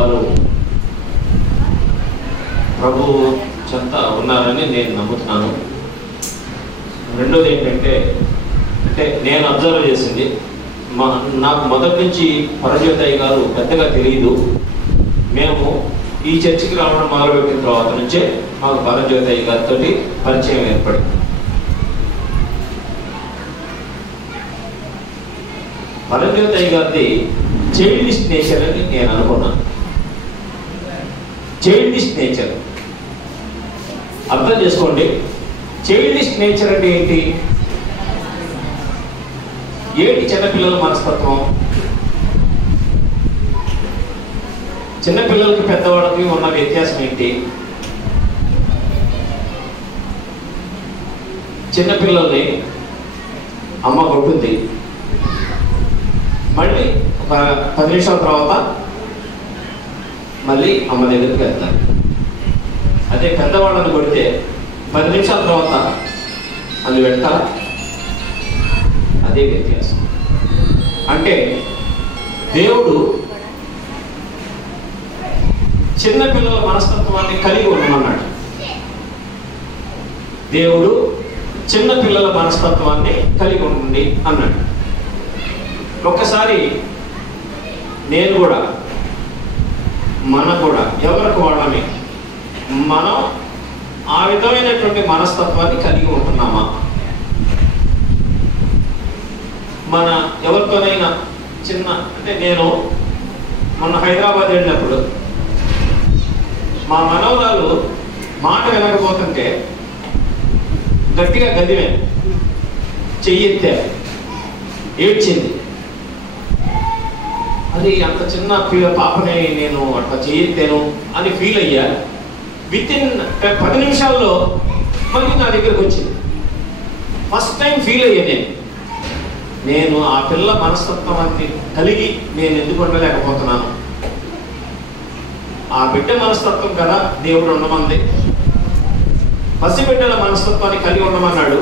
వారు ప్రభు చెంత ఉన్నారని నేను నమ్ముతున్నాను. రెండోది ఏంటంటే నేను అబ్జర్వ్ చేసింది, నాకు మొదటి నుంచి పరజ్యోతయ్య గారు పెద్దగా తెలియదు. మేము ఈ చర్చికి రావడం మొదలుపెట్టిన తర్వాత నుంచే మాకు పరజ్యోతయ్య గారితో పరిచయం ఏర్పడింది. పరజ్యోతయ్య గారిది చైల్డిష్ నేచర్ అని నేను అనుకున్నాను. చైల్డిష్ నేచర్ అర్థం చేసుకోండి. చైల్డిష్ నేచర్ అంటే ఏంటి? చిన్నపిల్లల మనస్తత్వం. చిన్నపిల్లలకి పెద్దవాళ్ళకి ఉన్న వ్యత్యాసం ఏంటి? చిన్నపిల్లల్ని అమ్మ కొట్టుద్ది, మళ్ళీ ఒక 10 నిమిషాల తర్వాత మళ్ళీ అమ్మ దగ్గరికి వెళ్తారు. అదే పెద్దవాళ్ళని కొడితే 10 నిమిషాల తర్వాత అది వెళ్తారా? అదే వ్యత్యాసం. అంటే దేవుడు చిన్నపిల్లల మనస్తత్వాన్ని కలిగి ఉండమన్నాడు. దేవుడు చిన్నపిల్లల మనస్తత్వాన్ని కలిగి ఉండండి అన్నాడు. ఒక్కసారి నేను కూడా మనం కూడా ఎవరికి వాళ్ళమే మనం ఆ విధమైనటువంటి మనస్తత్వాన్ని కలిగి ఉంటున్నామా? మన ఎవరితోనైనా చిన్న నేను మొన్న హైదరాబాద్ వెళ్ళినప్పుడు మా మనవరాలు మాట వినకపోతుంటే గట్టిగా గదివే చెయ్యెత్తే ఏడ్చింది. అది అంత చిన్న పాపని నేను అట్లా చెయ్యెత్తాను అని ఫీల్ అయ్యా. వితిన్ 10 నిమిషాల్లో మళ్ళీ నా దగ్గరకు వచ్చింది. ఫస్ట్ టైం ఫీల్ అయ్యా నేను ఆ పిల్ల మనస్తత్వాన్ని కలిగి నేను ఎందుకు ఉండలేకపోతున్నాను? ఆ బిడ్డ మనస్తత్వం కదా దేవుడు ఉండమంది. పసిబిడ్డల మనస్తత్వాన్ని కలిగి ఉండమన్నాడు.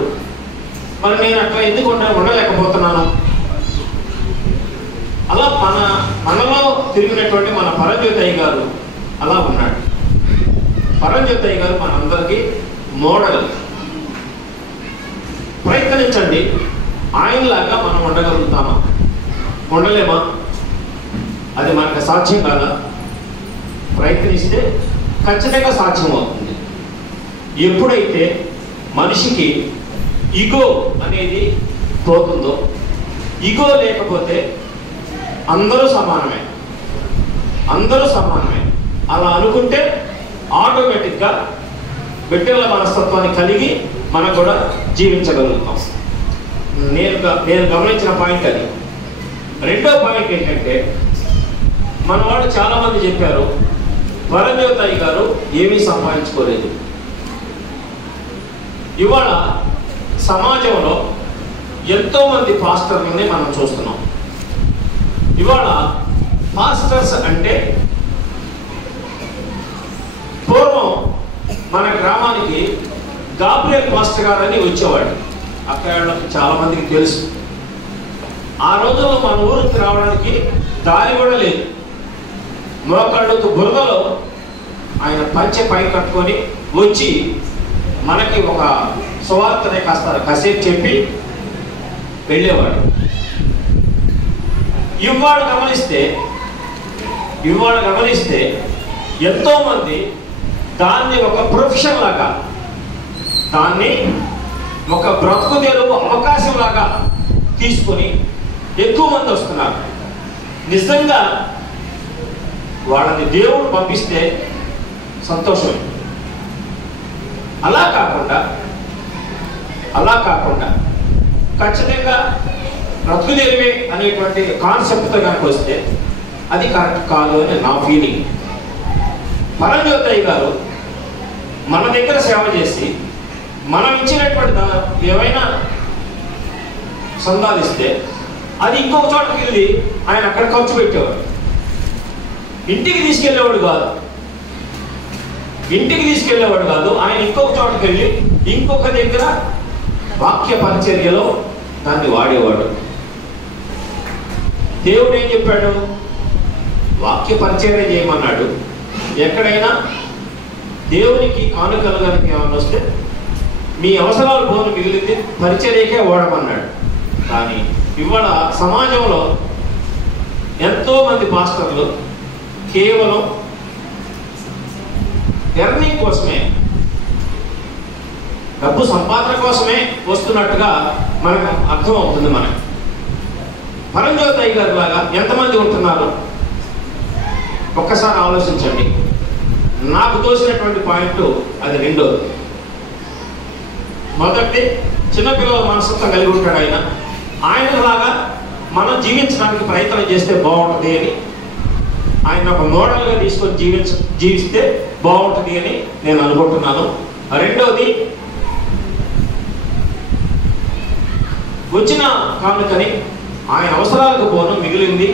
మరి నేను అట్లా ఎందుకు ఉండలేకపోతున్నాను? అలా మనలో తిరిగినటువంటి మన పరజ్యోతయ్య గారు అలా ఉన్నాడు. పరజ్యోతయ్య గారు మనందరికీ మోడల్. ప్రయత్నించండి, ఆయనలాగా మనం ఉండగలుగుతామా? ఉండలేమా? అది మనకు సాధ్యం కాదా? ప్రయత్నిస్తే ఖచ్చితంగా సాధ్యం అవుతుంది. ఎప్పుడైతే మనిషికి ఈగో అనేది పోతుందో, ఈగో లేకపోతే అందరూ సమానమే, అందరూ సమానమే అలా అనుకుంటే ఆటోమేటిక్గా బిడ్డల మనస్తత్వాన్ని కలిగి మనం కూడా జీవించగలుగుతాం. నేను గమనించిన పాయింట్ అది. రెండో పాయింట్ ఏంటంటే, మన వాళ్ళు చాలామంది చెప్పారు పరజ్యోతయ్య గారు ఏమీ సంపాదించుకోలేదు. ఇవాళ సమాజంలో ఎంతోమంది పాస్టర్లని మనం చూస్తున్నాం. ఇవాళ పాస్టర్స్ అంటే పూర్వం మన గ్రామానికి గాబ్రియల్ పాస్టర్ గారని వచ్చేవాడు. అక్కడ చాలా మందికి తెలుసు. ఆ రోజుల్లో మన ఊరికి రావడానికి దారి కూడా లేదు. మోకాళ్ళతో బురదలో ఆయన పంచె పై కట్టుకొని వచ్చి మనకి ఒక సువార్తనే కాసేపు చెప్పి వెళ్ళేవాడు. ఇవాళ గమనిస్తే ఎంతోమంది దాన్ని ఒక ప్రొఫెషన్ లాగా, దాన్ని ఒక బ్రతుకు తెరువు అవకాశం లాగా తీసుకొని ఎక్కువ మంది వస్తున్నారు. నిజంగా వాళ్ళని దేవుడు పంపిస్తే సంతోషమే. అలా కాకుండా ఖచ్చితంగా బ్రతుకు తెరువే అనేటువంటి కాన్సెప్ట్తో కనుక వస్తే అది కరెక్ట్ కాదు అని నా ఫీలింగ్. పరజ్యోతయ్య గారు మన దగ్గర సేవ చేసి మనం ఇచ్చినటువంటి ఏమైనా సందాలు ఇస్తే అది ఇంకొక చోటకి వెళ్ళి ఆయన అక్కడ ఖర్చు పెట్టేవాడు. ఇంటికి తీసుకెళ్ళేవాడు కాదు. ఆయన ఇంకొక చోటకి వెళ్ళి ఇంకొక దగ్గర వాక్య పరిచర్యలో దాన్ని వాడేవాడు. దేవుడు ఏం చెప్పాడు? వాక్య పరిచర్య చేయమన్నాడు. ఎక్కడైనా దేవునికి కానుకలు కనుక ఏమైనా వస్తే మీ అవసరాలు పోను మిగిలింది పరిచర్యకే ఓడమన్నాడు. కానీ ఇవాళ సమాజంలో ఎంతోమంది పాస్టర్లు కేవలం ఎర్నింగ్ కోసమే, డబ్బు సంపాదన కోసమే వస్తున్నట్టుగా మనకు అర్థమవుతుంది. మనకు పరంజ్యోతి అయ్య గారి లాగా ఎంతమంది ఉంటున్నారు ఒక్కసారి ఆలోచించండి. నాకు తోసినటువంటి పాయింట్ అది రెండోది. మొదటి, చిన్నపిల్లల మనస్తత్వం కలిగి ఉంటాడు ఆయన. ఆయనలాగా మనం జీవించడానికి ప్రయత్నం చేస్తే బాగుంటుంది అని, ఆయన ఒక మోడల్గా తీసుకొని జీవిస్తే బాగుంటుంది అని నేను అనుకుంటున్నాను. రెండవది, వచ్చిన కానుకని ఆయన అవసరాలకు పోను మిగిలింది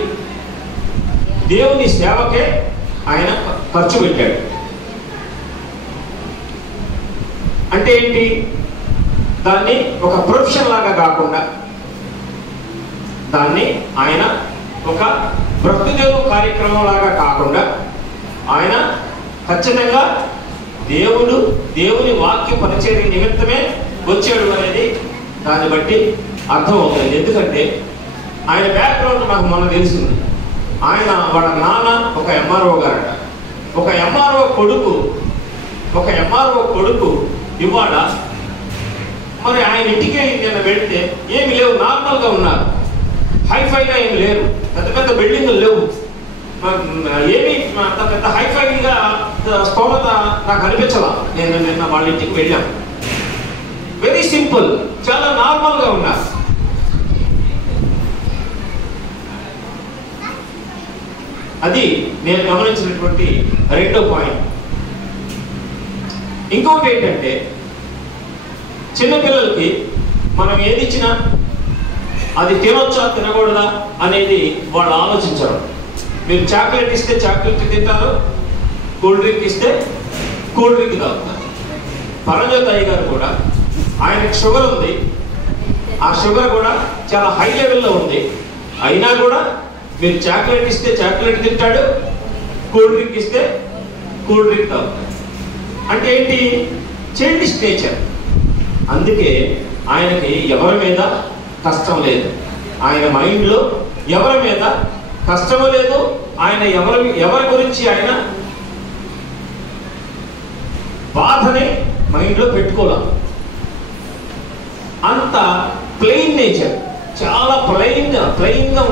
దేవుని సేవకే ఆయన ఖర్చు పెట్టాడు. అంటే ఏంటి? దాన్ని ఒక ప్రొఫెషన్ లాగా కాకుండా దాన్ని ఆయన ఒక బ్రతుకుదేవు కార్యక్రమం లాగా కాకుండా ఆయన ఖచ్చితంగా దేవుని వాక్య పరిచర్య నిమిత్తమే వచ్చాడు అనేది దాన్ని బట్టి అర్థమవుతుంది. ఎందుకంటే ఆయన బ్యాక్గ్రౌండ్ నాకు మొన్న తెలిసింది. వాళ్ళ నాన్న ఒక ఎంఆర్ఓ గారట. ఒక ఎంఆర్ఓ కొడుకు ఇవాళ మరి ఆయన ఇంటికి నేను వెళ్తే ఏమి లేవు, నార్మల్గా ఉన్నారు, హైఫైగా ఏమి లేరు, పెద్ద పెద్ద బిల్డింగులు లేవు, ఏమి అంత పెద్ద హైఫైగా స్తోమత నాకు అనిపించలా. నేను నిన్న వాళ్ళ ఇంటికి వెళ్ళాను. వెరీ సింపుల్, చాలా నార్మల్గా ఉన్నారు. అది నేను గమనించినటువంటి రెండో పాయింట్. ఇంకొకటి ఏంటంటే, చిన్నపిల్లలకి మనం ఏది ఇచ్చినా అది తినొచ్చా తినకూడదా అనేది వాళ్ళు ఆలోచించరు. మీరు చాక్లెట్ ఇస్తే చాక్లెట్ తింటారు, కూల్ డ్రింక్ ఇస్తే కూల్ డ్రింక్ తాగుతారు. పరంజ్యోతి అయ్య గారు కూడా, ఆయనకి షుగర్ ఉంది, ఆ షుగర్ కూడా చాలా హై లెవెల్లో ఉంది. అయినా కూడా మీరు చాక్లెట్ ఇస్తే చాక్లెట్ తింటాడు, కూల్ డ్రింక్ ఇస్తే కూల్ డ్రింక్ తాగుతాడు. అంటే ఏంటి? Childish nature. అందుకే ఆయనకి ఎవరి మీద కష్టం లేదు. ఆయన మైండ్లో ఎవరి మీద కష్టము లేదు. ఆయన ఎవరి గురించి ఆయన బాధని మైండ్లో పెట్టుకోవాలి. అంత ప్లెయిన్ నేచర్, చాలా ప్లెయిన్గా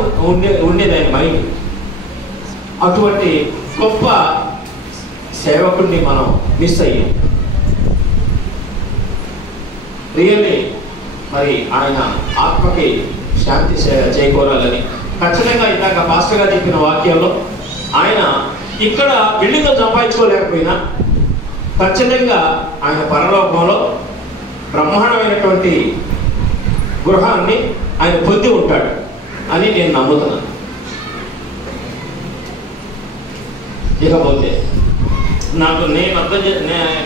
ఉండేది ఆయన మైండ్. అటువంటి గొప్ప సేవకుడిని మనం మిస్ అయ్యాం. రియల్లీ మరి ఆయన ఆత్మకి శాంతి చేకూరాలని ఖచ్చితంగా ఇందాక పాస్టర్గా చెప్పిన వాక్యంలో ఆయన ఇక్కడ బిల్డింగ్లో సంపాదించుకోలేకపోయినా ఖచ్చితంగా ఆయన పరలోకంలో బ్రహ్మాండమైనటువంటి గృహాన్ని ఆయన పొంది ఉంటాడు అని నేను నమ్ముతున్నాను. ఇకపోతే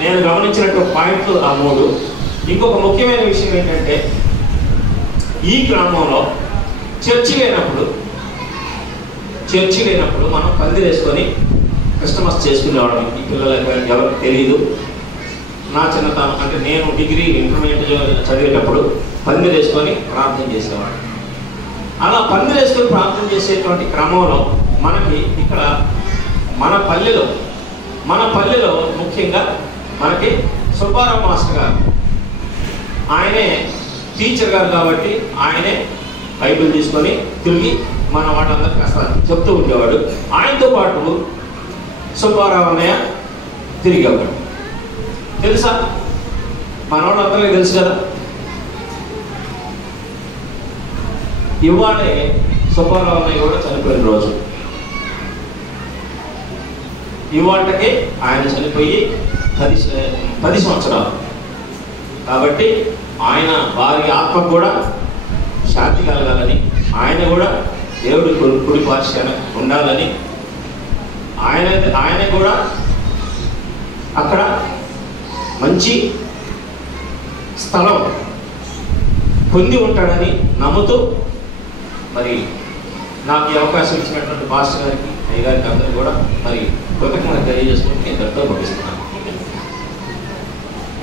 నేను గమనించినటువంటి పాయింట్లు ఆ మూడు. ఇంకొక ముఖ్యమైన విషయం ఏంటంటే, ఈ గ్రామంలో చర్చి లేనప్పుడు మనం పందిరేసుకొని క్రిస్టమస్ చేసుకునేవాళ్ళం. ఈ పిల్లలకి ఎవరికి తెలియదు. నా చిన్నతనం అంటే నేను డిగ్రీ ఇంటర్మీడియట్ చదివేటప్పుడు పందిరేసుకొని ప్రార్థన చేసేవాడు. అలా పందిరేసుకొని ప్రార్థన చేసేటువంటి క్రమంలో మనకి ఇక్కడ మన పల్లెలో ముఖ్యంగా మనకి సుబ్బారావు మాస్టర్ గారు, ఆయనే టీచర్ గారు కాబట్టి ఆయనే బైబిల్ తీసుకొని తిరిగి మన వాళ్ళందరికీ కాస్త చెప్తూ ఉండేవాడు. ఆయనతో పాటు సుబ్బారావు అన్నయ్య తిరిగేవాడు. తెలుసా? మన వాళ్ళందరికీ తెలుసు కదా. ఇవాళే సుబ్బారావు అన్నయ్య కూడా చనిపోయిన రోజు. ఇవాళకే ఆయన చనిపోయి 10 సంవత్సరాలు. కాబట్టి ఆయన వారి ఆత్మ కూడా శాంతి కలగాలని, ఆయన కూడా దేవుడి కుడి పార్శ్వాన ఉండాలని, ఆయన కూడా అక్కడ మంచి స్థలం పొంది ఉంటాడని నమ్ముతూ మరి నాకు ఈ అవకాశం ఇచ్చినటువంటి పాస్టర్ గారికి అయ్యగారికి అందరూ కూడా మరి కృతజ్ఞత తెలియజేసుకుంటూ నేను దర్తో పంపిస్తున్నాను.